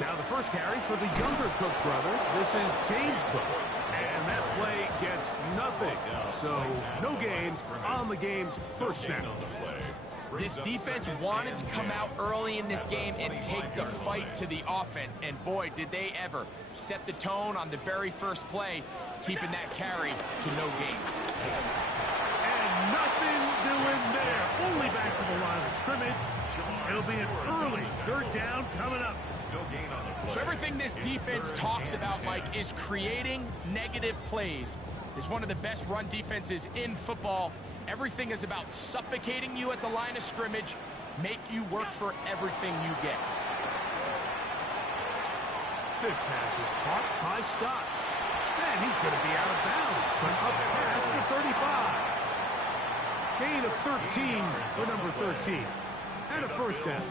Now the first carry for the younger Cook brother. This is James Cook. And that play gets nothing. So no gain on the game's first snap. This defense wanted to come out early in this game and take the fight to the offense. And boy, did they ever set the tone on the very first play, keeping that carry to no gain. And nothing doing there. Only back to the line of scrimmage. It'll be an early third down coming up. So everything this defense talks about, Mike, is creating negative plays. It's one of the best run defenses in football. Everything is about suffocating you at the line of scrimmage, make you work for everything you get. This pass is caught by Scott. And he's going to be out of bounds, but up past the 35. Gain of 13 for number 13. And a first down.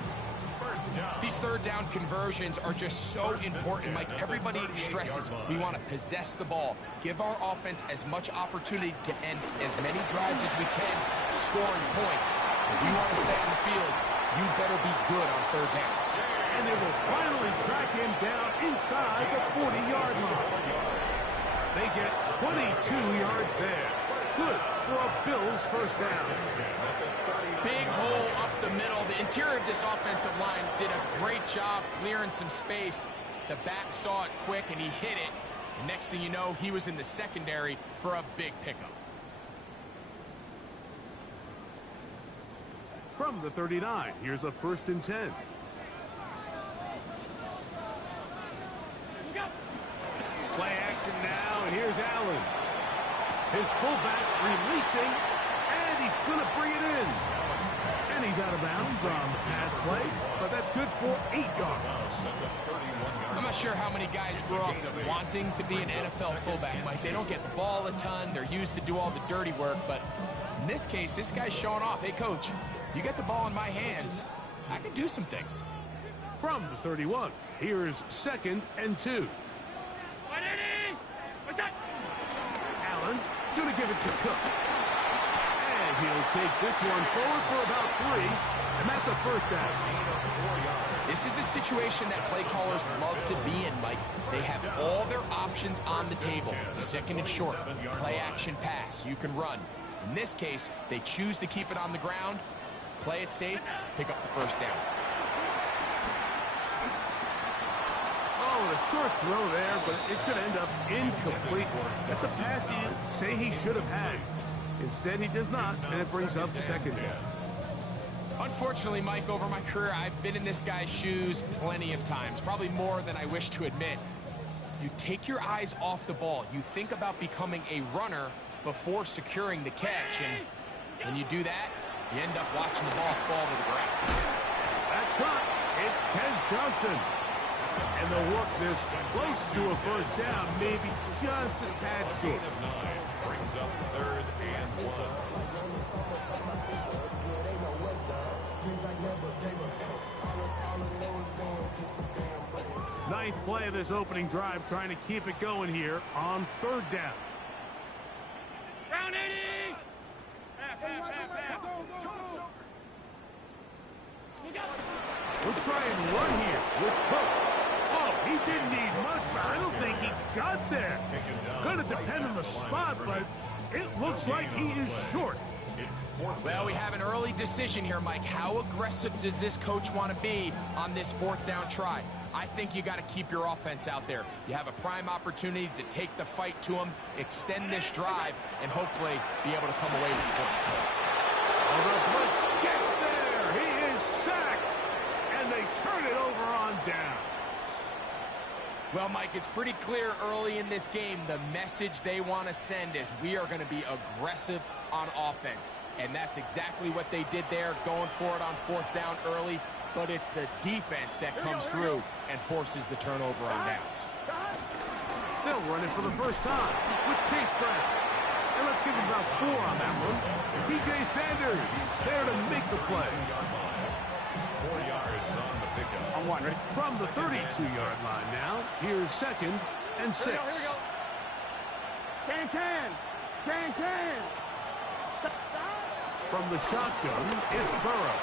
These third down conversions are just so important, Mike. Everybody stresses we want to possess the ball, give our offense as much opportunity to end as many drives as we can, scoring points. If you want to stay on the field, you better be good on third down. And they will finally track him down inside the 40-yard line. They get 22 yards there. Good for a Bills first down. Big hole up the middle. The interior of this offensive line did a great job clearing some space. The back saw it quick, and he hit it. And next thing you know, he was in the secondary for a big pickup. From the 39, here's a 1st and 10. Play action now, and here's Allen. His fullback releasing, and he's going to bring it in. And he's out of bounds on the pass play, but that's good for 8 yards. I'm not sure how many guys grow up wanting to be an NFL fullback, Mike. They don't get the ball a ton. They're used to do all the dirty work, but in this case, this guy's showing off. Hey, coach, you get the ball in my hands. I can do some things. From the 31, here's 2nd and 2. Allen going to give it to Cook. And he'll take this one forward for about 3, and that's a first down. This is a situation that play callers love to be in, Mike. They have all their options on the table. 2nd and short, play action pass, you can run. In this case, they choose to keep it on the ground, play it safe, pick up the first down. Oh, a short throw there, but it's going to end up incomplete. That's a pass you say he should have had. Instead, he does not, and it brings up 2nd down. Unfortunately, Mike, over my career, I've been in this guy's shoes plenty of times, probably more than I wish to admit. You take your eyes off the ball. You think about becoming a runner before securing the catch, and when you do that, you end up watching the ball fall to the ground. That's caught. It's Tez Johnson. And they'll work this close to a first down, maybe just a tad short. Brings up 3rd and 1. Ninth play of this opening drive, trying to keep it going here on 3rd down. Round 80! We'll try and run here with Cook. Oh, he didn't need much, but I don't think he got there. Going to depend on the spot, but it looks like he is short. Well, we have an early decision here, Mike. How aggressive does this coach want to be on this 4th down try? I think you got to keep your offense out there. You have a prime opportunity to take the fight to him, extend this drive, and hopefully be able to come away with points. Oh, the blitz gets there. He is sacked, and they turn it over on down. Well, Mike, it's pretty clear early in this game the message they want to send is we are going to be aggressive on offense. And that's exactly what they did there, going for it on 4th down early. But it's the defense that comes through and forces the turnover on downs. They'll run it for the first time with Case Brown. And let's give him about 4 on that one. T.J. Sanders there to make the play. 4 yards on the pickup. On 1, ready? From the 32-yard line now, here's 2nd and 6. Here we go. Can. From the shotgun, it's Burrow.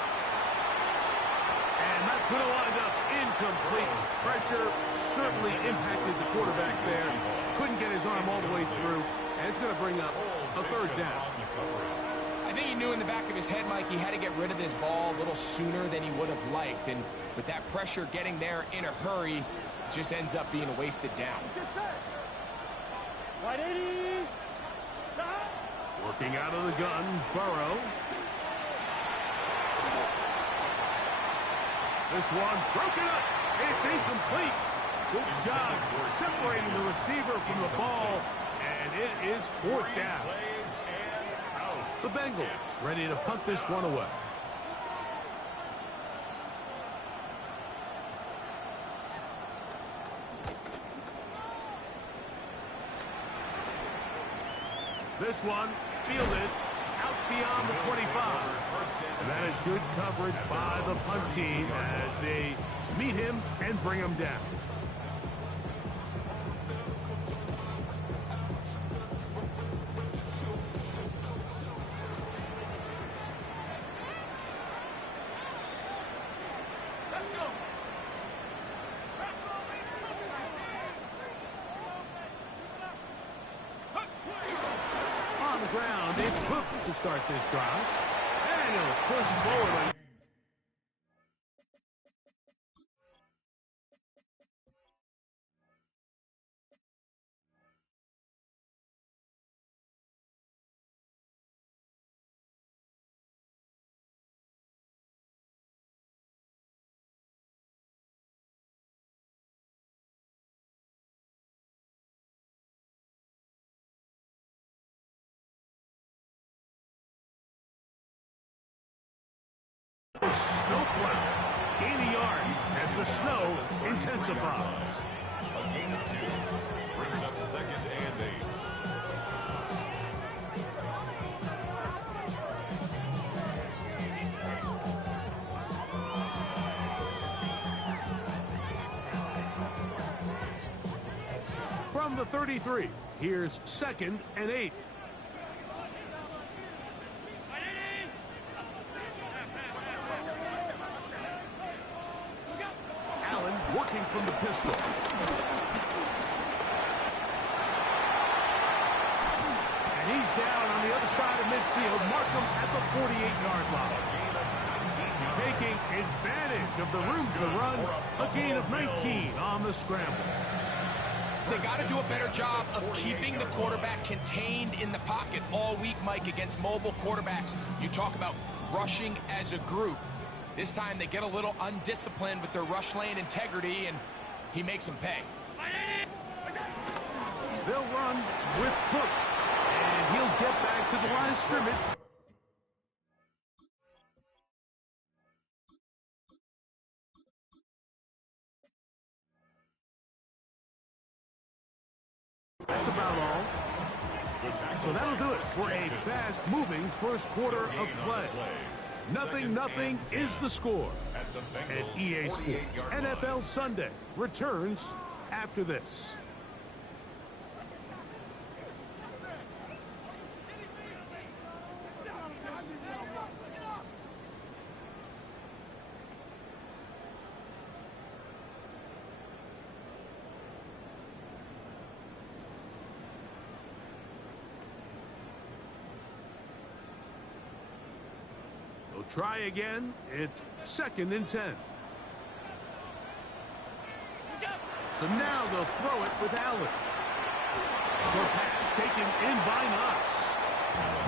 And that's going to wind up incomplete. Pressure certainly impacted the quarterback there. Couldn't get his arm all the way through, and it's going to bring up a third down. I think he knew in the back of his head, Mike, he had to get rid of this ball a little sooner than he would have liked. And with that pressure getting there in a hurry, it just ends up being a wasted down. Wide 80. Working out of the gun, Burrow. This one broken up. It's incomplete. Good job separating the receiver from the ball, and it is fourth down. The Bengals ready to punt this one away. This one fielded out beyond the 25. And that is good coverage by the punt team as they meet him and bring him down. Ground, it's Cook to start this drive, and he'll push forward. Snowplow, 80 yards as the snow intensifies. A gain of 2 brings up 2nd and 8. From the 33, here's 2nd and 8. Working from the pistol. And he's down on the other side of midfield. Mark him at the 48-yard line. Taking advantage of the room to run. A gain of 19 on the scramble. They got to do a better job of keeping the quarterback contained in the pocket all week, Mike, against mobile quarterbacks. You talk about rushing as a group. This time they get a little undisciplined with their rush lane integrity, and he makes them pay. They'll run with Cook, and he'll get back to the line of scrimmage. That's about all. So that'll do it for a fast-moving first quarter of play. Nothing is the score. And EA Sports NFL Sunday returns after this. Try again. It's 2nd and 10. So now they'll throw it with Allen. Short pass taken in by Knox.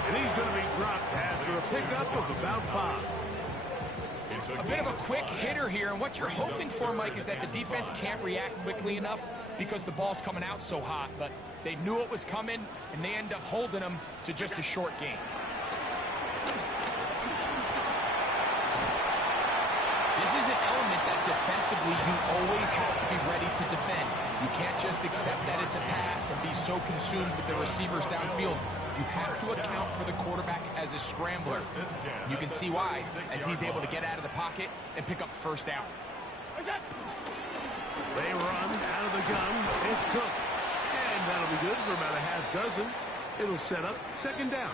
And he's going to be dropped after a pickup of about 5. A bit of a quick hitter here, and what you're hoping for, Mike, is that the defense can't react quickly enough because the ball's coming out so hot. But they knew it was coming, and they end up holding them to just a short gain. This is an element that defensively you always have to be ready to defend. You can't just accept that it's a pass and be so consumed with the receivers downfield. You have to account for the quarterback as a scrambler. You can see why, as he's able to get out of the pocket and pick up the first down. They run out of the gun. It's Cook. And that'll be good for about a half dozen. It'll set up 2nd down.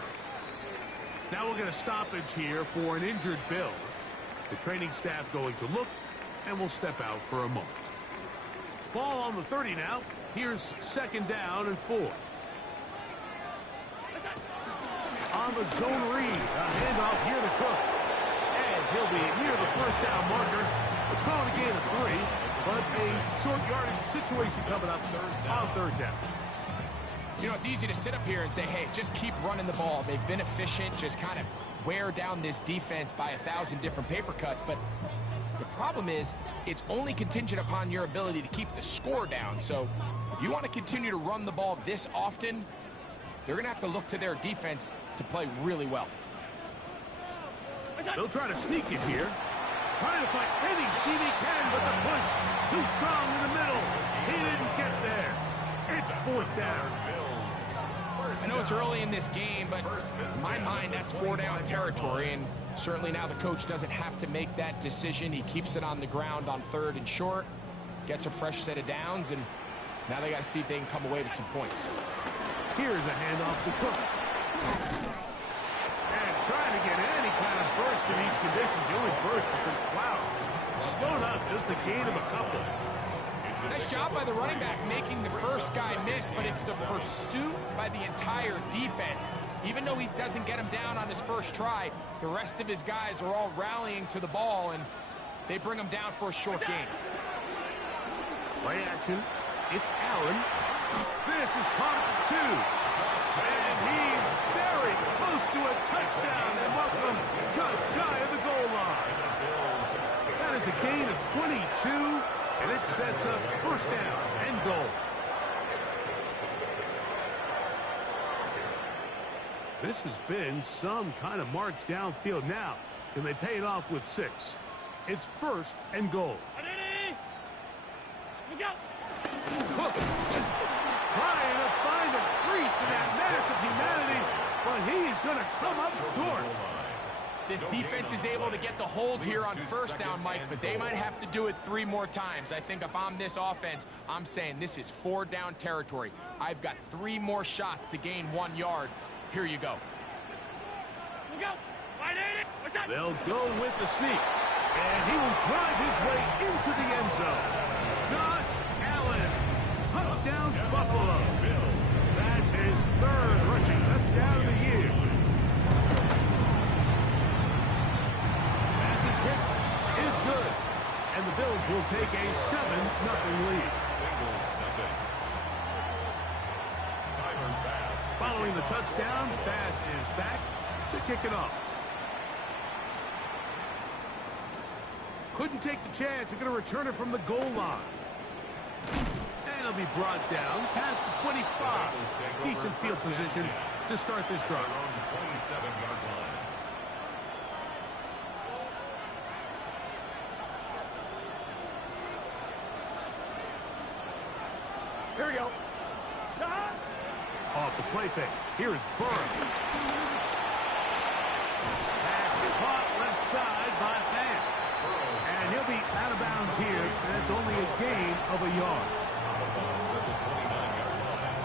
Now we'll get a stoppage here for an injured Bill. The training staff going to look and will step out for a moment. Ball on the 30 now. Here's 2nd down and 4. On the zone read, a handoff here to Cook. And he'll be near the 1st down marker. It's called a gain of 3, but a short yardage situation coming up on 3rd down. You know, it's easy to sit up here and say, hey, just keep running the ball. They've been efficient, just kind of wear down this defense by 1,000 different paper cuts. But the problem is, it's only contingent upon your ability to keep the score down. So if you want to continue to run the ball this often, they're going to have to look to their defense to play really well. They'll try to sneak it here. Trying to find any seam he can, but the push too strong in the middle. He didn't get there. It's 4th down. I know it's early in this game, but in my mind, that's 4-down territory, and certainly now the coach doesn't have to make that decision. He keeps it on the ground on 3rd and short, gets a fresh set of downs, and now they got to see if they can come away with some points. Here's a handoff to Cook. And trying to get any kind of burst in these conditions. The only burst is from clouds. Slowed up, just a gain of a couple. Nice job by the running back making the first guy miss, but it's the pursuit by the entire defense. Even though he doesn't get him down on his first try, the rest of his guys are all rallying to the ball, and they bring him down for a short gain. Play action. It's Allen. This is caught at 2. And he's very close to a touchdown, and welcome just shy of the goal line. That is a gain of 22. And it sets up 1st down and goal. This has been some kind of march downfield now. Can they pay it off with 6? It's 1st and goal. Cook trying to find a crease in that mass of humanity, but he's going to come up short. This defense is able to get the hold here on 1st down, Mike, but they might have to do it 3 more times. I think if I'm this offense, I'm saying this is 4-down territory. I've got 3 more shots to gain 1 yard. Here you go. They'll go with the sneak, and he will drive his way into the end zone. Josh Allen, touchdown Buffalo. That's his 3rd rushing touchdown of the year. Hits is good, and the Bills will take a 7-0 lead. Following the touchdown, Bass is back to kick it off. Couldn't take the chance. They're going to return it from the goal line. And it'll be brought down past the 25. Decent field position to start this drive. 27-yard line. Here we go. Off the play fake. Here is Burrow. Pass caught left side by Fant. And he'll be out of bounds here, and it's only a gain of a yard. Out of bounds at the 29-yard line.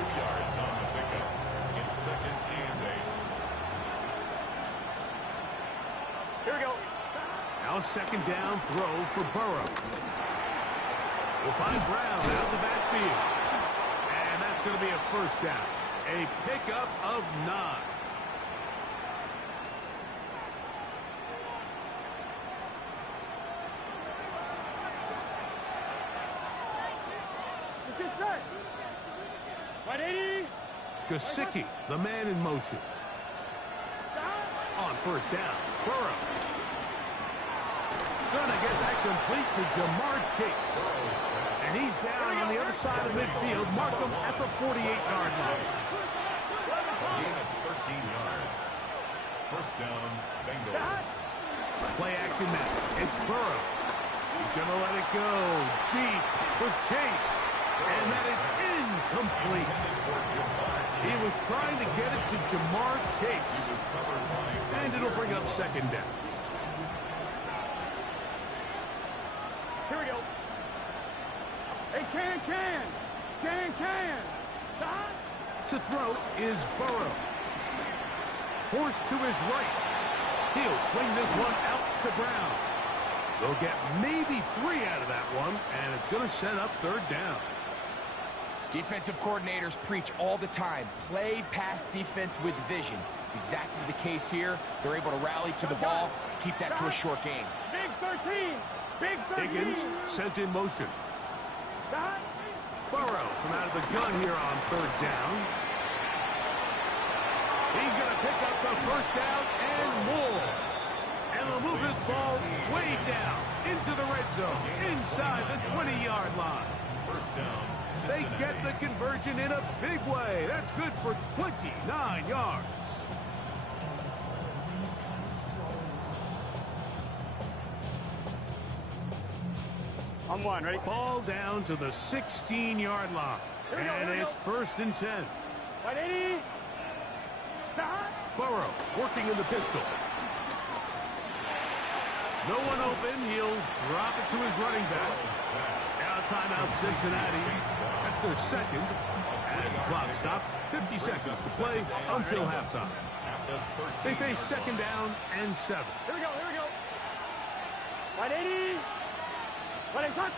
2 yards on the pickup. In 2nd and 8. Here we go. Now a 2nd down throw for Burrow. We'll find Brown out of the backfield. And that's going to be a 1st down. A pickup of 9. Let's get set. 180. Gesicki, the man in motion. On 1st down, Burrow. Gonna get that complete to Jamar Chase. And he's down on the other side of midfield. Mark him at the 48-yard line. Gain of 13 yards. 1st down, Bengals. Play action now. It's Burrow. He's gonna let it go deep for Chase. And that is incomplete. He was trying to get it to Jamar Chase. And it'll bring up 2nd down. Here we go. Hey, can. To throw is Burrow. Forced to his right. He'll swing this one out to Brown. They'll get maybe 3 out of that one, and it's going to set up third down. Defensive coordinators preach all the time, play pass defense with vision. It's exactly the case here. They're able to rally to the ball, keep that to a short game. Big 13. Big 13. Higgins sent in motion. Dot. Burrow from out of the gun here on third down. He's going to pick up the first down and more. And they'll move this ball way down into the red zone, inside the 20-yard line. First down. They get the conversion in a big way. That's good for 29 yards. On one, ready? Ball down to the 16-yard line. And it's first and 10. 180. Dot. Burrow working in the pistol. No one open. He'll drop it to his running back. Now timeout Cincinnati. That's their second. As the clock stops, 50 seconds to play until halftime. They face second down and 7. Here we go. Here we go. 180. 180.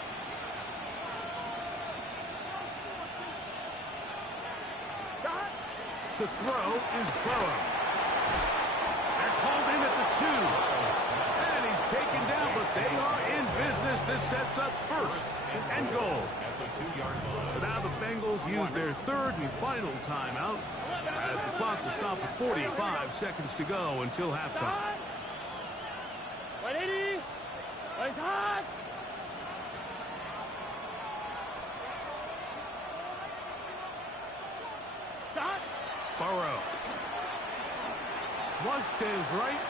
Dot. To throw is Burrow. That's hauled in at the 2. And he's taken down, but they are in business. This sets up first and goal. At the 2-yard line. So now the Bengals use their third and final timeout as the clock will stop at 45 seconds to go until halftime. 180. 180. Dot. Burrow. Flush to his right.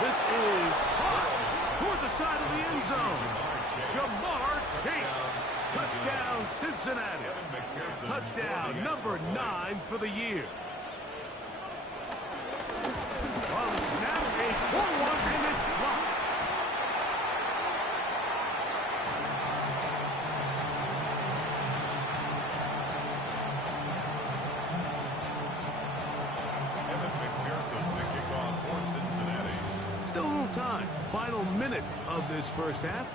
This is hot toward the side of the end zone. Jamar Chase. Touchdown, Cincinnati. Touchdown number 9 for the year. On the snap, a 4-1 and it's blocked. Still a little time. Final minute of this first half.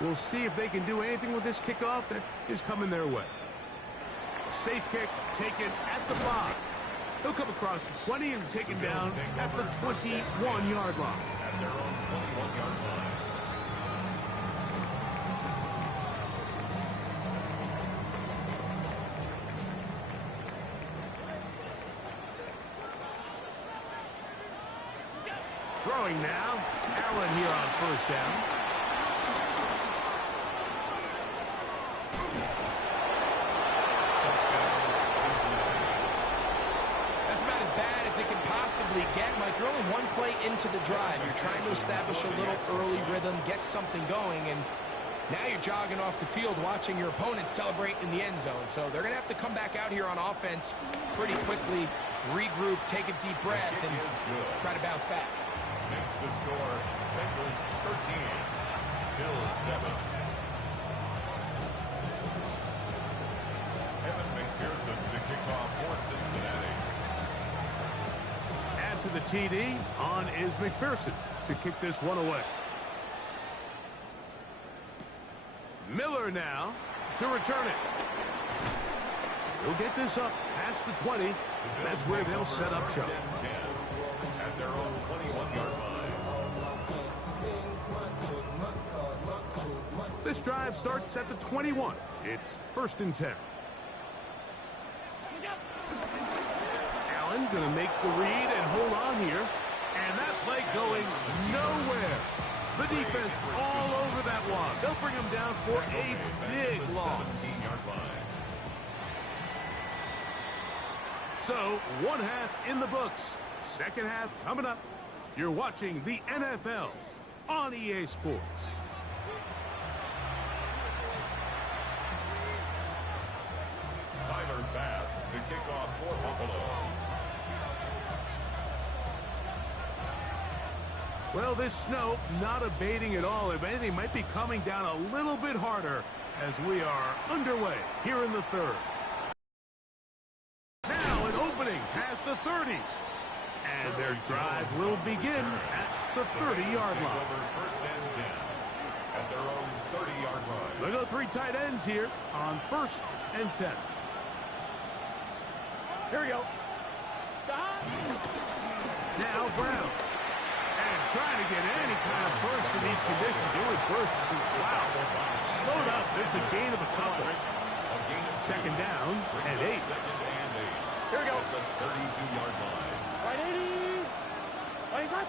We'll see if they can do anything with this kickoff that is coming their way. A safe kick taken at the 5. He'll come across the 20 and taken down at the 21-yard line. At their own 21-yard line. Throwing now. Allen here on first down. That's about as bad as it can possibly get, Mike. You're only one play into the drive. You're trying to establish a little early rhythm, get something going, and now you're jogging off the field watching your opponent celebrate in the end zone. So they're going to have to come back out here on offense pretty quickly, regroup, take a deep breath, and try to bounce back. Makes the score. Bengals 13. Bills 7. Evan McPherson to kick off for Cincinnati. After the TD, on is McPherson to kick this one away. Miller now to return it. He'll get this up past the 20. That's where they'll set up shop. At their own 21-yard line. This drive starts at the 21. It's first and 10. Allen going to make the read and hold on here. And that play going nowhere. The defense all over that one. They'll bring him down for a big loss. 17-yard line. So, one half in the books. Second half coming up. You're watching the NFL on EA Sports. Tyler Bass to kick off for Buffalo. Well, this snow not abating at all. If anything, might be coming down a little bit harder as we are underway here in the third. Now an opening past the 30. And their drive will begin at the 30-yard line. First and 10 at their own 30-yard line. They go three tight ends here on first and 10. Here we go. Now Brown. And trying to get any kind of burst in these conditions. It would burst. Wow. Slowed up. Just a gain of a couple. Second down and 8. Here we go. The 32-yard line. Right 80. Right shot.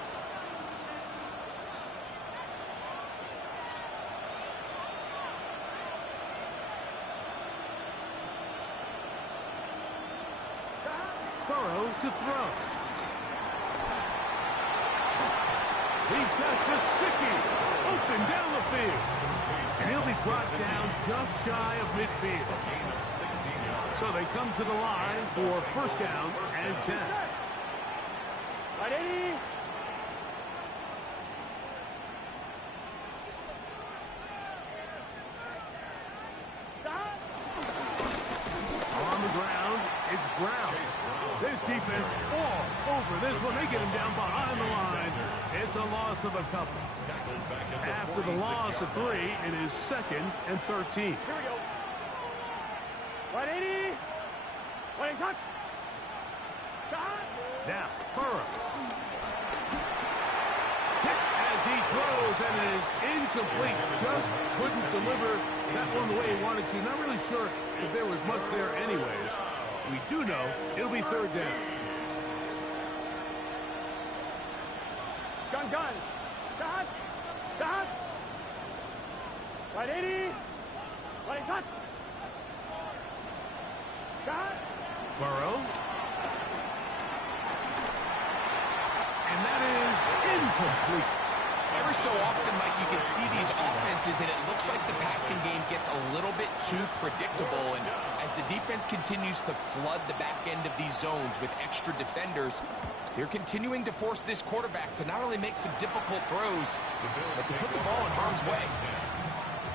Burrow to throw. He's got Gesicki open down the field. And he'll be brought down just shy of midfield. So they come to the line for first down and 10. Right 80. On the ground, it's Brown. This defense all over this one. They get him down behind the line. It's a loss of a couple. After the loss of 3, it is second and 13. Here we go. Right 80. Right shot. Now, Burrow. Hit as he throws, and it is incomplete. Just couldn't deliver that one the way he wanted to. Not really sure if there was much there anyways. We do know it'll be third down. Gun. Shot. Right 80. Right shot. Shot. Burrow. And that is incomplete. Every so often, Mike, you can see these offenses, and it looks like the passing game gets a little bit too predictable. And as the defense continues to flood the back end of these zones with extra defenders, they're continuing to force this quarterback to not only make some difficult throws, but to put the ball in harm's way.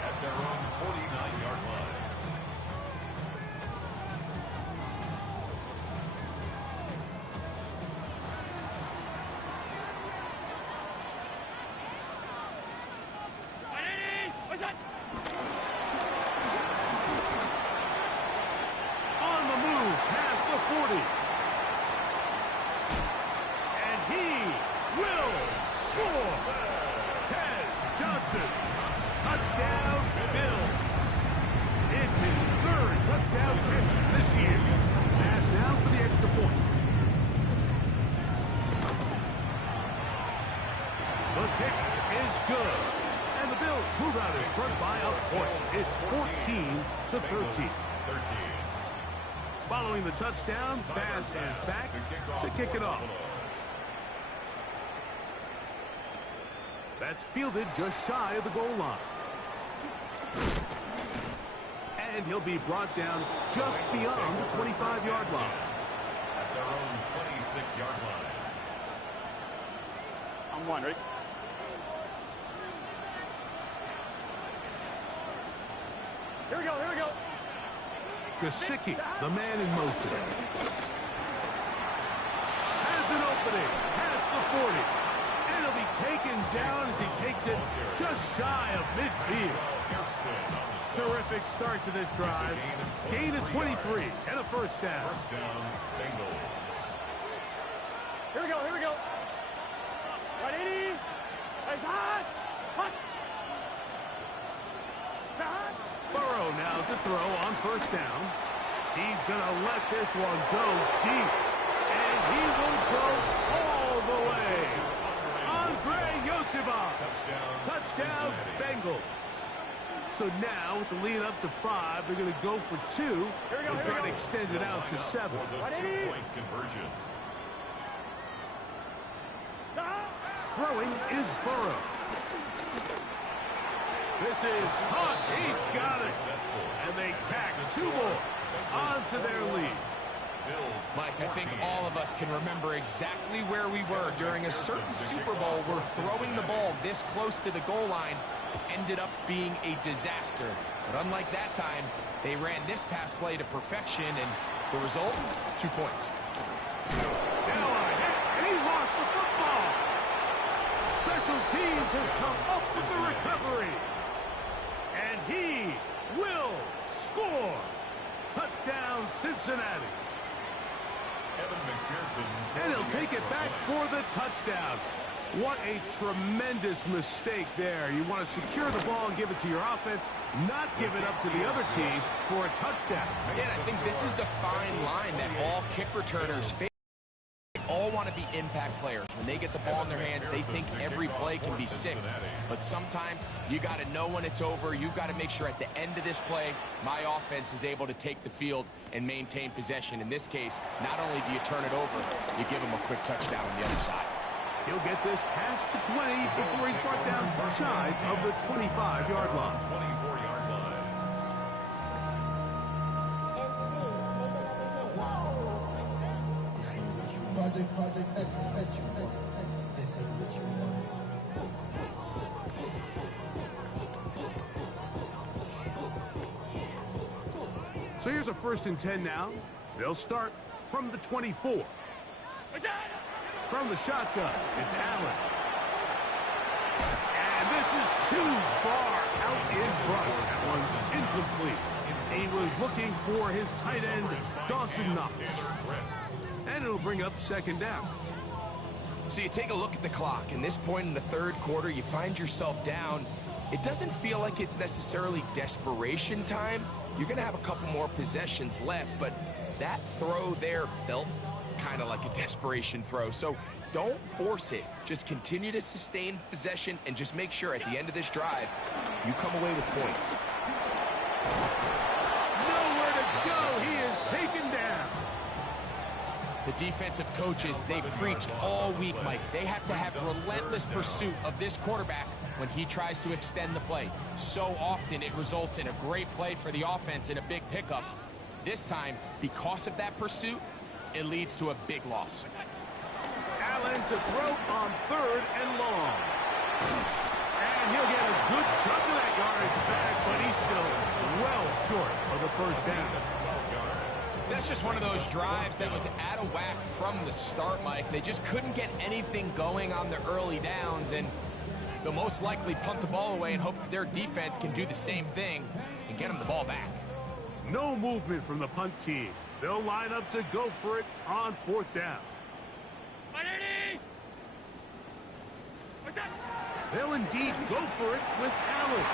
At their own 49-yard line. On the move, past the 40. And he will score. Ted Johnson. Touchdown, Bills. It's his third touchdown catch this year. Pass now for the extra point. The kick is good. And the Bills move out in front by a point. It's 14-13. Following the touchdown, Bass is back to kick it off. That's fielded just shy of the goal line. And he'll be brought down just beyond the 25-yard line. At their own 26-yard line. I'm one, right? Here we go. Gesicki, the man in motion. Has an opening, past the 40. And he'll be taken down as he takes it just shy of midfield. Terrific start to this drive. Gain of 23 and a first down. First down, Bengals. Here we go. Right 80. Right shot. Hot. Shot. Burrow now to throw on first down. He's going to let this one go deep. And he will go all the way. Andre Yosibov. Touchdown, Bengals. So now, with the lead up to 5, they're going to go for 2 and try to extend it out to 7. Two-point conversion. Throwing is Burrow. This is Hunt. He's got it. And they tack 2 more onto their lead. Mike, I think all of us can remember exactly where we were during a certain Super Bowl where throwing the ball this close to the goal line ended up being a disaster. But unlike that time, they ran this pass play to perfection, and the result, 2 points. Now a hit, and he lost the football. Special teams has come up with the recovery. And he will score. Touchdown, Cincinnati. And he'll take it back for the touchdown. What a tremendous mistake there. You want to secure the ball and give it to your offense, not give it up to the other team for a touchdown. Yeah, I think this is the fine line that all kick returners face. They all want to be impact players. When they get the ball in their hands, they think every play can be 6. But sometimes you got to know when it's over. You got to make sure at the end of this play, my offense is able to take the field and maintain possession. In this case, not only do you turn it over, you give them a quick touchdown on the other side. He'll get this past the 20 before he's brought down shy of the 25-yard line. 24-yard line. So here's a 1st and 10 now. They'll start from the 24. From the shotgun, it's Allen. And this is too far out in front. That one's incomplete. He was looking for his tight end, Dawson Knox. And it'll bring up 2nd down. So you take a look at the clock. In this point in the 3rd quarter, you find yourself down. It doesn't feel like it's necessarily desperation time. You're going to have a couple more possessions left, but that throw there felt kind of like a desperation throw. So don't force it. Just continue to sustain possession and just make sure at the end of this drive, you come away with points. Nowhere to go. He is taken down. The defensive coaches, they preach all week, Mike. They have to have relentless pursuit of this quarterback when he tries to extend the play. So often it results in a great play for the offense and a big pickup. This time, because of that pursuit, it leads to a big loss. Allen to throw on 3rd and long. And he'll get a good chunk of that yardage back, but he's still well short of the 1st down. That's just one of those drives that was out of whack from the start, Mike. They just couldn't get anything going on the early downs, and they'll most likely punt the ball away and hope that their defense can do the same thing and get them the ball back. No movement from the punt team. They'll line up to go for it on 4th down. They'll indeed go for it with Allen.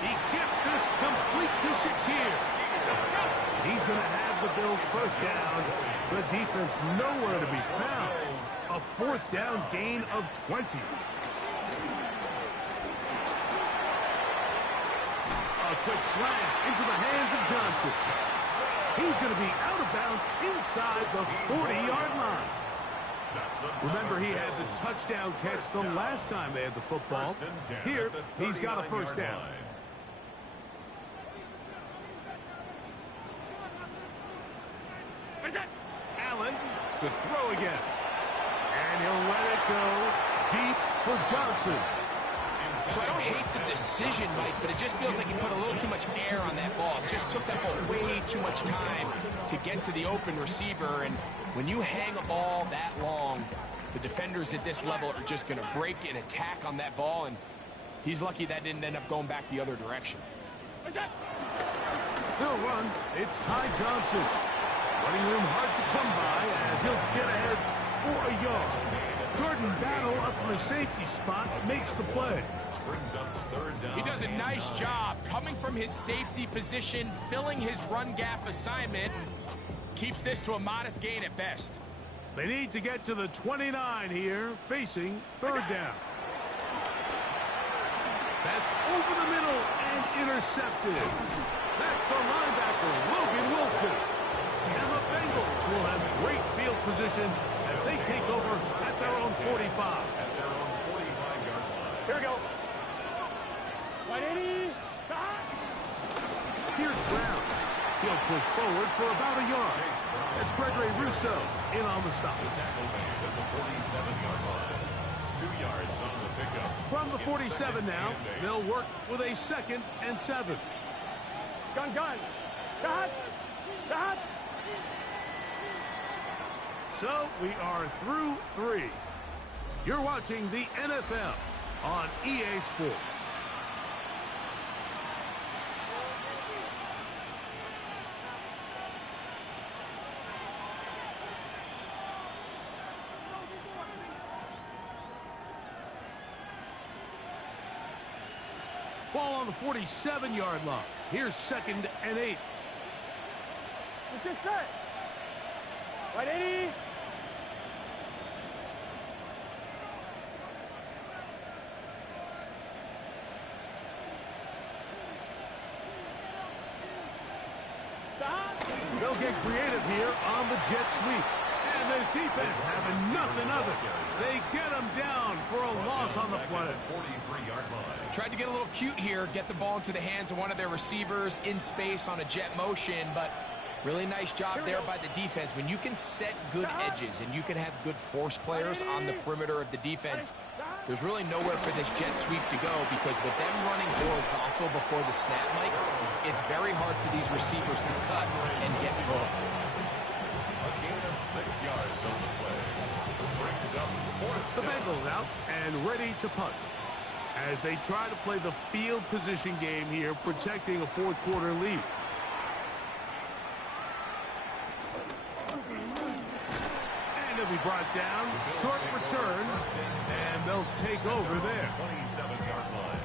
He gets this complete to Shakir. He's going to have the Bills' 1st down. The defense nowhere to be found. A 4th down gain of 20. A quick slant into the hands of Johnson. He's going to be out of bounds inside the 40-yard line. Remember, he had the touchdown catch the last time they had the football. Here, he's got a 1st down. Allen to throw again. And he'll let it go deep for Johnson. So I don't hate the decision, Mike, but it just feels like he put a little too much air on that ball. It just took that ball way too much time to get to the open receiver. And when you hang a ball that long, the defenders at this level are just going to break and attack on that ball. And he's lucky that didn't end up going back the other direction. He'll run. It's Ty Johnson. Running room hard to come by as he'll get ahead for a yard. Jordan Battle up from the safety spot makes the play. He does a nice job coming from his safety position, filling his run gap assignment, and keeps this to a modest gain at best. They need to get to the 29 here, facing 3rd down. That's over the middle and intercepted. That's the linebacker, Logan Wilson. And the Bengals will have great field position as they take over at their own 45. Here we go. 180. Here's Brown. He'll push forward for about a yard. That's Gregory Rousseau in on the stop. At the 47-yard line. 2 yards on the pickup. From the 47 now, they'll work with a 2nd and 7. Gun. Got. So we are through 3. You're watching the NFL on EA Sports. Ball on the 47-yard line. Here's 2nd and 8. Let's get set. Right 80. They'll get creative here on the jet sweep. And this defense having nothing of it. They get them down for a loss on the play. 43-yard line. Tried to get a little cute here, get the ball into the hands of one of their receivers in space on a jet motion, but really nice job there by the defense. When you can set good edges and you can have good force players on the perimeter of the defense, there's really nowhere for this jet sweep to go, because with them running horizontal before the snap, Mike, it's very hard for these receivers to cut and get vertical. A gain of 6 yards on the play. Brings up 4th The down. Bengals out and ready to punt as they try to play the field position game here, protecting a fourth-quarter lead. And they'll be brought down, short return, and they'll take over there. 27-yard line.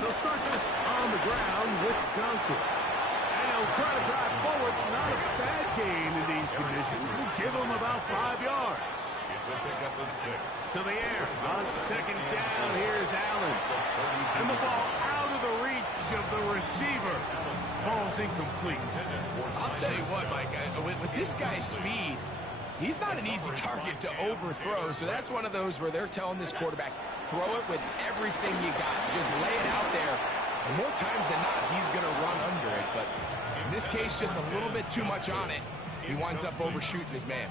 They'll start this on the ground with Johnson. And he'll try to drive forward. Not a bad gain in these conditions. We'll give him about 5 yards. It's a pickup of 6. To the air. On 2nd down, here's Allen. And the ball out of the reach of the receiver. Ball's incomplete. I'll tell you what, Mike, with this guy's speed, he's not an easy target to overthrow. So that's one of those where they're telling this quarterback, throw it with everything you got. Just lay it out there. And more times than not, he's going to run under it. But in this case, just a little bit too much on it. He winds up overshooting his man.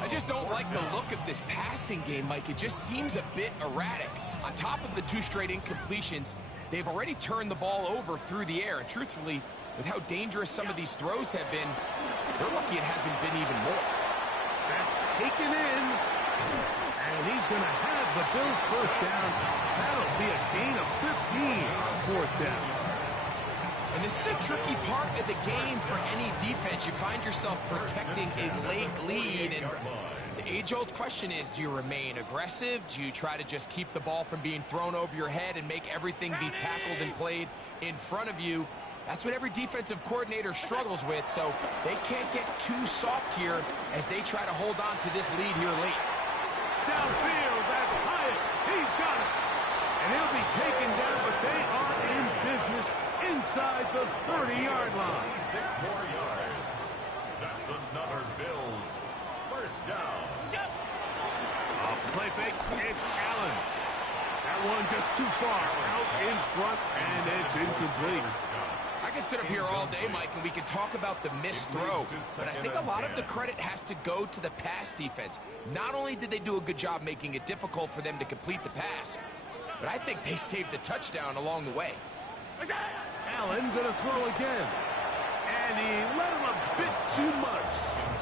I just don't like the look of this passing game, Mike. It just seems a bit erratic. On top of the 2 straight incompletions, they've already turned the ball over through the air. And truthfully, with how dangerous some of these throws have been, they're lucky it hasn't been even more. That's taken in. And he's going to have the Bills first down. That'll be a gain of 15 on 4th down. And this is a tricky part of the game for any defense. You find yourself protecting a late lead. And the age-old question is, do you remain aggressive? Do you try to just keep the ball from being thrown over your head and make everything be tackled and played in front of you? That's what every defensive coordinator struggles with. So they can't get too soft here as they try to hold on to this lead here late. Downfield, that's Hyatt. He's got it. And he'll be taken down, but they are in business inside the 30-yard line. 6 more yards. That's another Bills first down. Off the play fake, it's Allen. That one just too far out in front, and it's incomplete. I can sit up here all day, Mike, and we can talk about the missed throw, but I think a lot of the credit has to go to the pass defense. Not only did they do a good job making it difficult for them to complete the pass, but I think they saved the touchdown along the way. Allen going to throw again. And he let him a bit too much.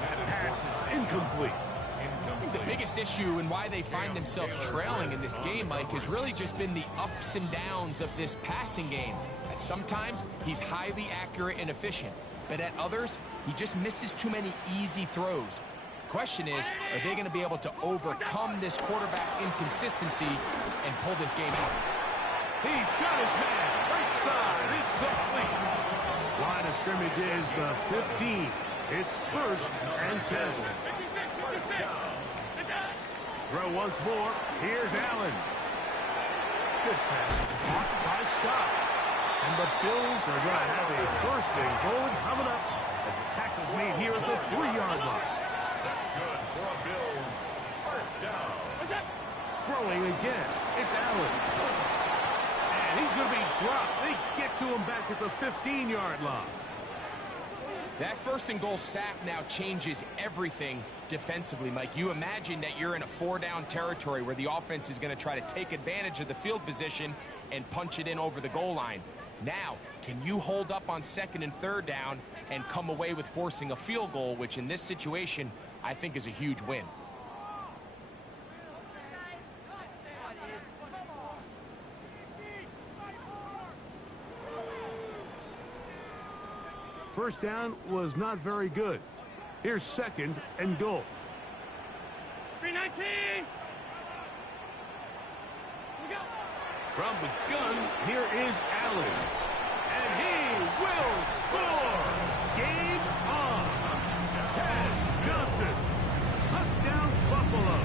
That pass is incomplete. I think the biggest issue and why they find themselves trailing in this game, Mike, has really just been the ups and downs of this passing game. At sometimes, he's highly accurate and efficient, but at others, he just misses too many easy throws. The question is, are they going to be able to overcome this quarterback inconsistency and pull this game out? He's got his man. Right side. It's complete. Line of scrimmage is the 15. It's 1st and 10. Throw once more. Here's Allen. This pass is caught by Scott. And the Bills are going to have a 1st and goal coming up as the tackle's made here at the 3-yard line. That's good for a Bills first down. Throwing again. It's Allen. And he's He's going to be dropped. They get to him back at the 15-yard line. That first and goal sack now changes everything defensively, Mike. You imagine that you're in a 4-down territory where the offense is going to try to take advantage of the field position and punch it in over the goal line. Now, can you hold up on 2nd and 3rd down and come away with forcing a field goal, which in this situation, I think is a huge win. First down was not very good. Here's 2nd and goal. 319. From the gun, here is Allen. And he will score. Game on. Ted Johnson. Touchdown, Buffalo.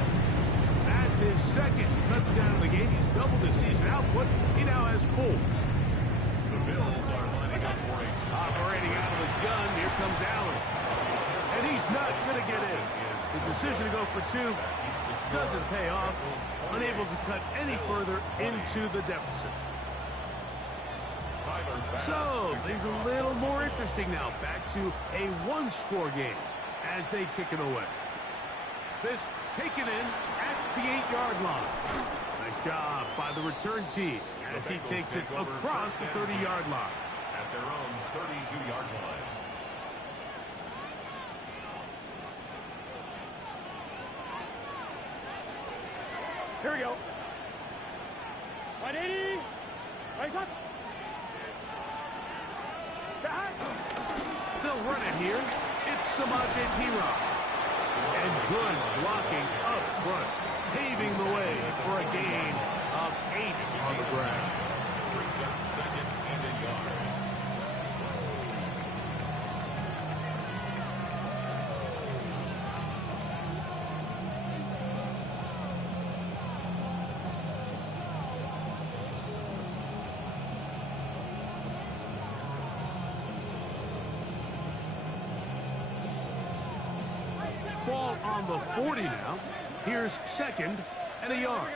That's his 2nd touchdown of the game. He's doubled his season output. He now has 4. The Bills are lining up for a Operating out of the gun, here comes Allen. And he's not going to get in. The decision to go for 2 doesn't pay off. Unable to cut any further into the deficit. So, things a little more interesting now. Back to a 1-score game as they kick it away. This taken in at the 8-yard line. Nice job by the return team as he takes it across the 30-yard line. At their own 32-yard line. Here we go. 180. Right up. They'll run it here. It's Samaje Perine. And good blocking up front, paving the way for a gain of 8 on the ground. Brings up 2nd and a yard. Ball on the 40 now. Here's 2nd and a yard.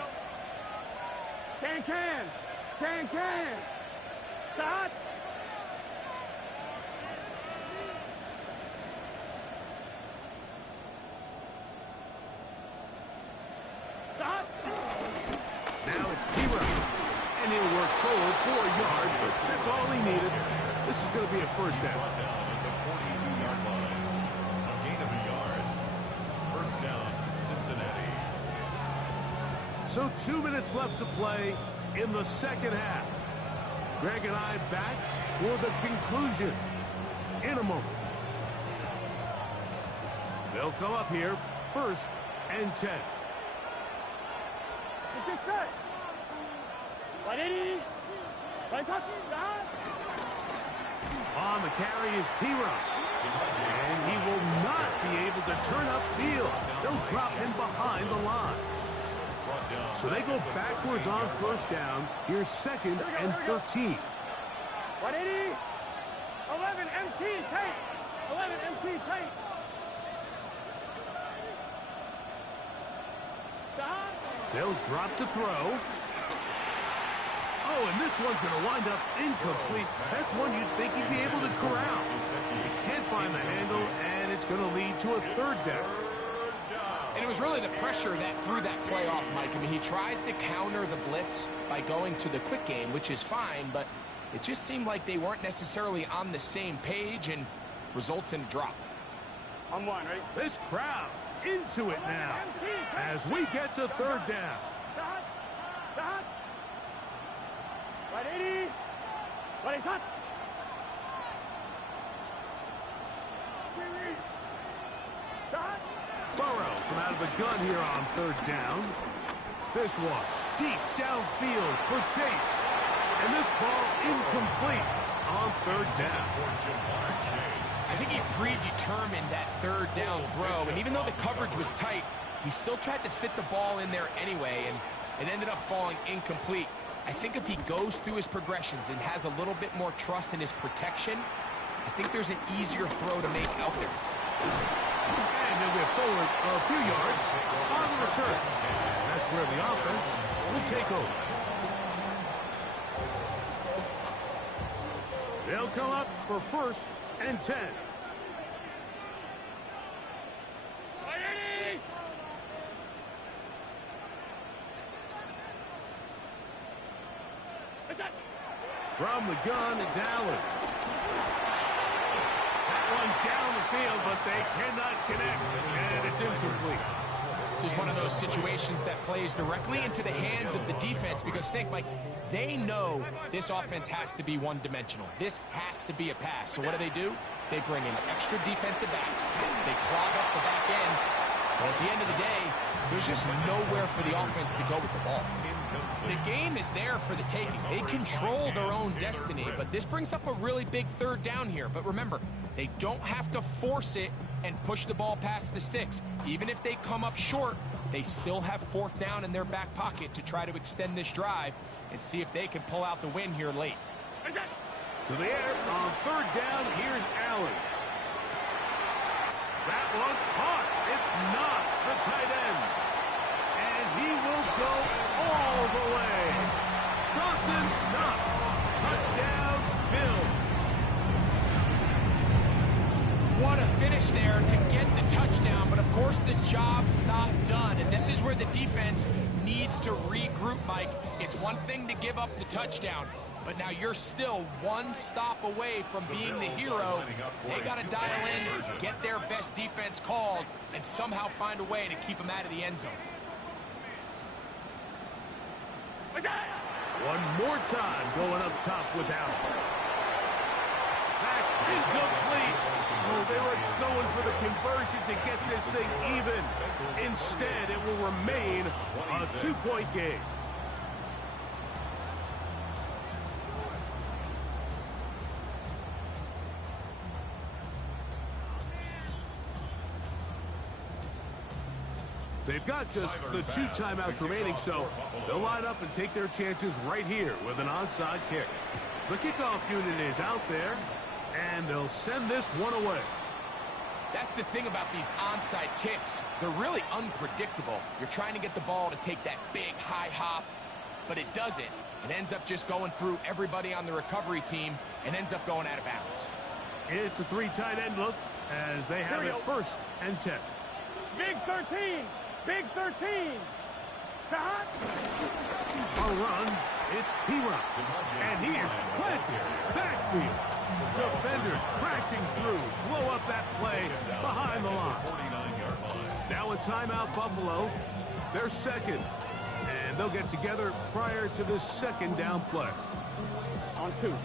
Can. Start. Start. Now it's Perine. And he'll work forward for a yard, but that's all he needed. This is going to be a first down. Down at the 42-yard line. A gain of a yard. First down, Cincinnati. So 2 minutes left to play in the 2nd half. Greg and I back for the conclusion in a moment. They'll come up here, 1st and 10. Let's get set. 180. Right up. On the carry is Perine. And he will not be able to turn upfield. They'll drop him behind the line. So they go backwards on 1st down. Here's 2nd and 13. 180. 11 MT tight. 11 MT tight. Stop. They'll drop to throw. Oh, and this one's going to wind up incomplete. That's one you'd think he'd be able to corral. He can't find the handle, and it's going to lead to a 3rd down. And it was really the pressure that threw that play off, Mike. I mean, he tries to counter the blitz by going to the quick game, which is fine, but it just seemed like they weren't necessarily on the same page and results in a drop. I'm 1, right? This crowd into it now as we get to 3rd down. Start. 180. 180. Start. Burrows from out of the gun here on 3rd down. This one deep downfield for Chase. And this ball incomplete on 3rd down. I think he predetermined that 3rd down throw, and even though the coverage was tight, he still tried to fit the ball in there anyway, and it ended up falling incomplete. I think if he goes through his progressions and has a little bit more trust in his protection, I think there's an easier throw to make out there. And they'll get forward a few yards on the return. That's where the offense will take over. They'll come up for 1st and 10. From the gun, it's Allen. That one down the field, but they cannot connect, and it's incomplete. This is one of those situations that plays directly into the hands of the defense because, think, Mike, they know this offense has to be one-dimensional. This has to be a pass. So what do? They bring in extra defensive backs. They clog up the back end. But at the end of the day, there's just nowhere for the offense to go with the ball. The game is there for the taking. They control their own destiny, but this brings up a really big 3rd down here. But remember, they don't have to force it and push the ball past the sticks. Even if they come up short, they still have 4th down in their back pocket to try to extend this drive and see if they can pull out the win here late. To the air on 3rd down, here's Allen. That one caught. It's Knox, the tight end. And he will go all the way. Dawson Knox. Touchdown, Bills. What a finish there to get the touchdown, but of course the job's not done. And this is where the defense needs to regroup, Mike. It's one thing to give up the touchdown, but now you're still one stop away from being the hero. They got to dial in, get their best defense called, and somehow find a way to keep them out of the end zone. One more time going up top with Allen. That's incomplete. Oh, they were going for the conversion to get this thing even. Instead, it will remain a 2-point game. They've got just the 2 timeouts remaining, so they'll line up and take their chances right here with an onside kick. The kickoff unit is out there, and they'll send this one away. That's the thing about these onside kicks. They're really unpredictable. You're trying to get the ball to take that big high hop, but it doesn't. It ends up just going through everybody on the recovery team and ends up going out of bounds. It's a 3 tight end look as they have it 1st and 10. Big 13. Big 13. Stop. A run. It's P-Rock. And he is planted. Backfield. Defenders crashing through. Blow up that play behind the line. Now a timeout, Buffalo. They're 2nd. And they'll get together prior to the 2nd down play. On 2.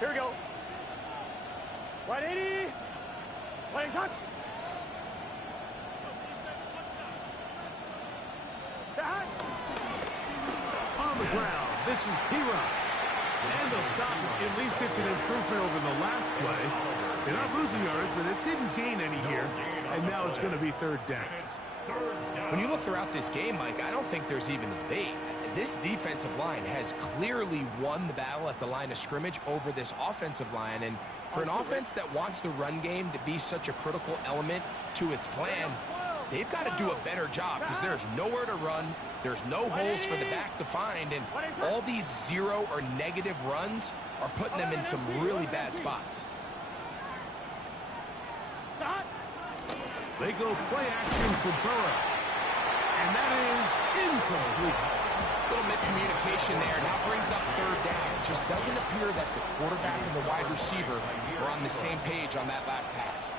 Here we go. 180. Play shot. On the ground, this is P-Rock. And they'll stop it. At least it's an improvement over the last play. They're not losing yards, but it didn't gain any here. And now it's going to be 3rd down. When you look throughout this game, Mike, I don't think there's even a debate. This defensive line has clearly won the battle at the line of scrimmage over this offensive line. And for an offense that wants the run game to be such a critical element to its plan, they've got to do a better job because there's nowhere to run. There's no holes for the back to find. And all these 0 or negative runs are putting them in some really bad spots. They go play action for Burrow. And that is incomplete. Little miscommunication there. Now brings up 3rd down. It just doesn't appear that the quarterback and the wide receiver were on the same page on that last pass.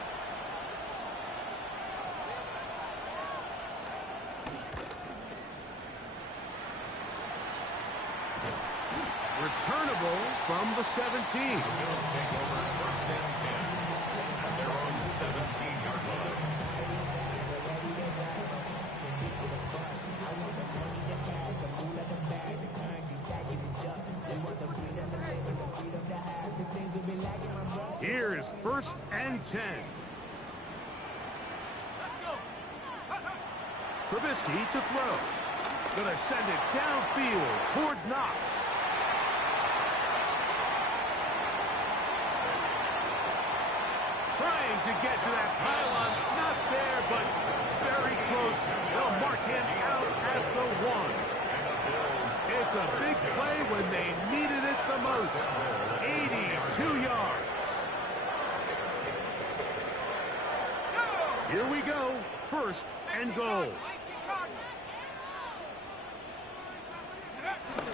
Returnable from the 17. The Bills take over 1st and 10 at their own 17-yard line. Here is 1st and 10. Trubisky to throw. Gonna send it downfield toward Knox. Trying to get to that pylon. Not there, but very close. They'll mark him out at the 1. It's a big play when they Here we go. First and goal.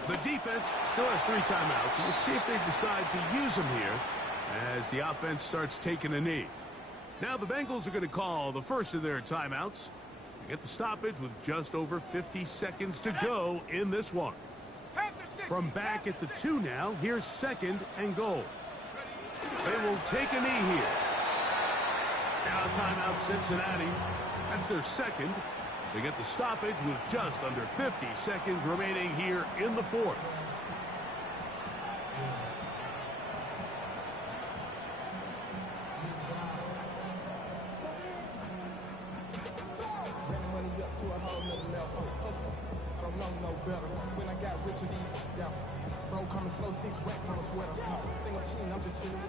The defense still has 3 timeouts. We'll see if they decide to use them here as the offense starts taking a knee. Now the Bengals are going to call the first of their timeouts. They get the stoppage with just over 50 seconds to go in this one. From back at the 2 now, here's second and goal. They will take a knee here. Now timeout Cincinnati. That's their second. They get the stoppage with just under 50 seconds remaining here in the fourth.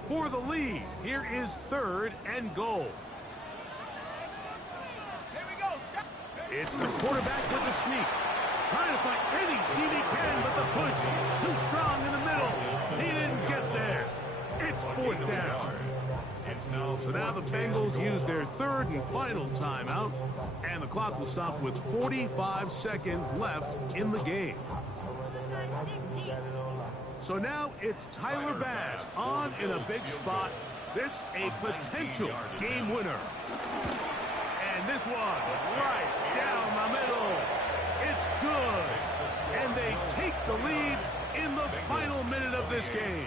For the lead, here is third and goal. It's the quarterback with the sneak. Trying to find any seam he can, but the push too strong in the middle. He didn't get there. It's fourth down. So now the Bengals use their third and final timeout, and the clock will stop with 45 seconds left in the game. So now it's Tyler Bass on in a big spot. This a potential game winner. And this one right down the middle. It's good. And they take the lead in the final minute of this game.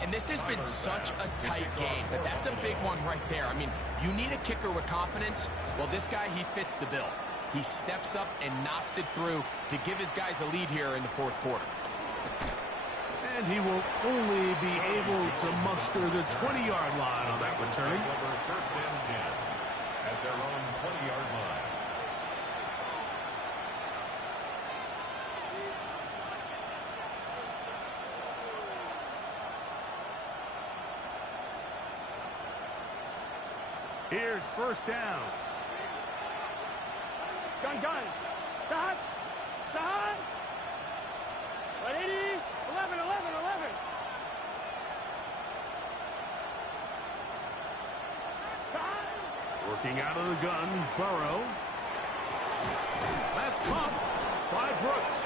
And this has been such a tight game, but that's a big one right there. I mean, you need a kicker with confidence. Well, this guy, he fits the bill. He steps up and knocks it through to give his guys a lead here in the fourth quarter. And he will only be able to muster the 20-yard line on that return. First and 10 at their own 20-yard line. Here's first down. Gun. Stop. 180. 11. Working out of the gun, Burrow. That's caught by Brooks.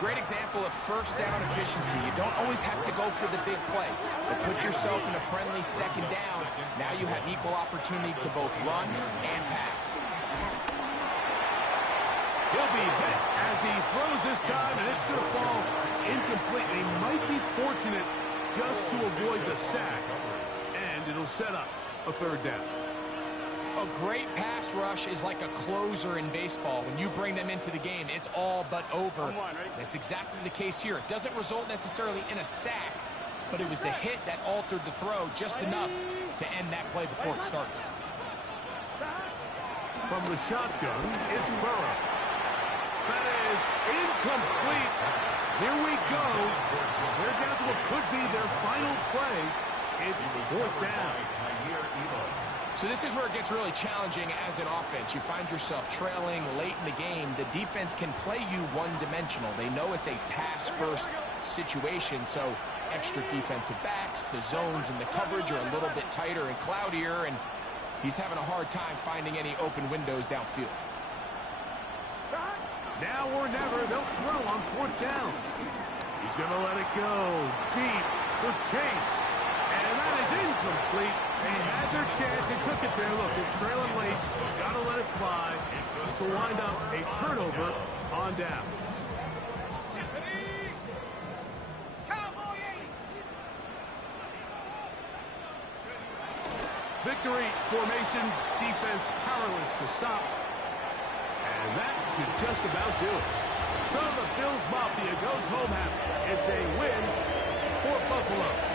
Great example of first down efficiency. You don't always have to go for the big play, but put yourself in a friendly second down. Now you have equal opportunity to both run and pass. He'll be hit as he throws this time, and it's going to fall incomplete. He might be fortunate just to avoid the sack, and it'll set up a third down. A great pass rush is like a closer in baseball. When you bring them into the game, it's all but over. That's exactly the case here. It doesn't result necessarily in a sack, but it was the hit that altered the throw just enough to end that play before it started. From the shotgun, it's Burrow. That is incomplete. Here we go. They're down to what could be their final play. It's fourth down. So this is where it gets really challenging as an offense. You find yourself trailing late in the game. The defense can play you one-dimensional. They know it's a pass-first situation, so extra defensive backs, the zones and the coverage are a little bit tighter and cloudier, and he's having a hard time finding any open windows downfield. Now or never, they'll throw on fourth down. He's going to let it go deep for Chase. And that is incomplete. They had their chance. They took it there. Look, they're trailing late. Got to let it fly. This will wind up a turnover on down. Victory formation. Defense powerless to stop. And that should just about do it. So the Bills Mafia goes home happy. It's a win for Buffalo.